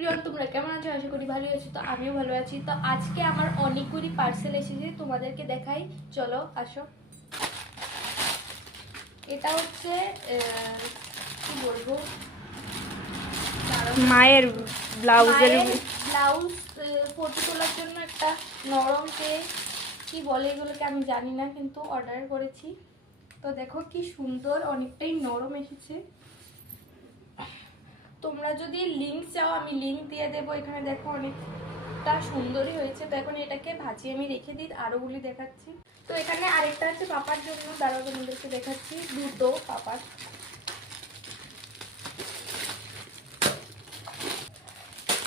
Everyone, তোমরা কেমন আছো? আশা করি ভালো আছো। তো আমিও ভালো আছি। তো আজকে আমার অনেকগুলি পার্সেল এসেছে, তোমাদেরকে দেখাই, চলো আসো। এটা হচ্ছে কি বলবো, মায়ের ব্লাউজের ব্লাউজ ফটো তোলার জন্য একটা নরম কি বলে এগুলোকে আমি জানি না, কিন্তু অর্ডার করেছি। তো দেখো কি সুন্দর, অনেকটাই নরম এসেছে। তোমরা যদি লিংক চাও আমি লিংক দিয়ে দেবো। এখানে দেখো অনেকটা সুন্দরই হয়েছে। তো এখন এটাকে ভাজিয়ে আমি রেখে দিই, আরোগুলি দেখাচ্ছি। তো এখানে আরেকটা আছে পাপার জন্য, দাঁড়াও তোমাদেরকে দেখাচ্ছি। দুটো পাপার,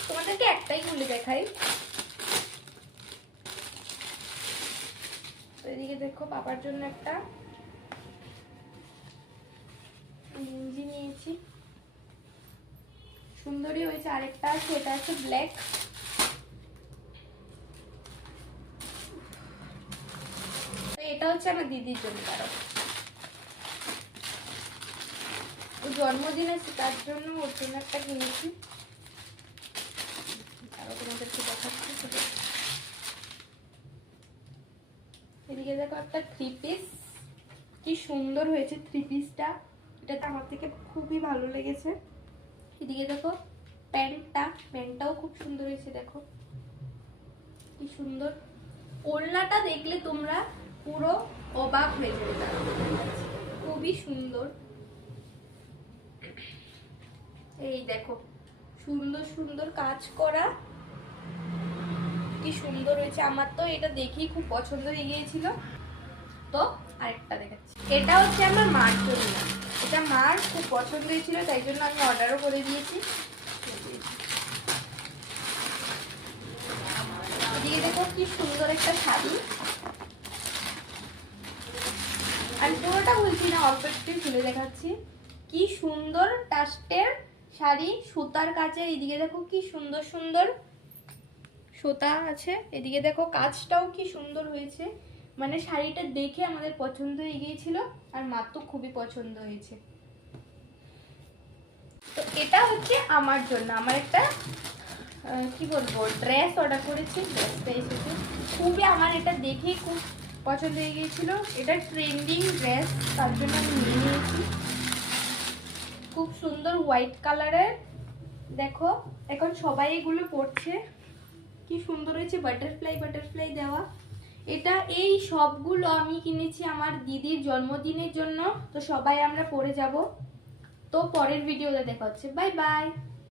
তোমাদেরকে একটাই গুলি দেখাই। তো এদিকে দেখো পাপার জন্য একটা গেঞ্জি নিয়েছি, সুন্দরই হয়েছে। আরেকটা আছে, এটা আছে ব্ল্যাক। এটা হচ্ছে আমার দিদির জন্য, কারো জন্মদিন আছে তার জন্য, ওর জন্য একটা কিনেছি। আরো তোমাদেরকে দেখাচ্ছি। এদিকে দেখো একটা থ্রি পিস, কি সুন্দর হয়েছে থ্রি পিসটা। এটা আমার থেকে খুবই ভালো লেগেছে। এদিকে দেখো প্যান্টটাও খুব সুন্দর হয়েছে। দেখো কি সুন্দর, ওড়নাটা দেখলে তোমরা পুরো অবাক হয়ে যাবে, খুবই সুন্দর। এই দেখো সুন্দর সুন্দর কাজ করা, কি সুন্দর হয়েছে। আমার তো এটা দেখেই খুব পছন্দ হয়ে গিয়েছিল। তো আরেকটা দেখাচ্ছি, এটা হচ্ছে আমার মার জন্য। এটা মার খুব পছন্দ হয়েছিল, তাই জন্য আমি অর্ডারও করে দিয়েছি। এদিকে দেখো কি সুন্দর একটা শাড়ি, আমি পুরোটা বলছি না, অল্প একটু খুলে দেখাচ্ছি। কি সুন্দর টাস্টের শাড়ি, সুতার কাজের। এদিকে দেখো কি সুন্দর সুন্দর সুতা আছে। এদিকে দেখো কাজটাও কি সুন্দর হয়েছে। মানে শাড়িটা দেখে আমাদের পছন্দ হয়ে গিয়েছিল, আর মার তো খুবই পছন্দ হয়েছে। তো এটা হচ্ছে আমার জন্য, আমার একটা কি বলবো ড্রেস অর্ডার করেছি। ড্রেসটা এসেছে, খুবই আমার এটা দেখে খুব পছন্দ হয়ে গিয়েছিল। এটা ট্রেন্ডিং ড্রেস, তার জন্য আমি নিয়ে নিয়েছি। খুব সুন্দর হোয়াইট কালারের। দেখো এখন সবাই এগুলো পরছে, কি সুন্দর হয়েছে, বাটারফ্লাই দেওয়া। এটা এই সবগুলো আমি কিনেছি আমার দিদির জন্মদিনের জন্য। তো সবাই আমরা পরে যাব। তো পরের ভিডিওতে দেখা হচ্ছে, বাই বাই।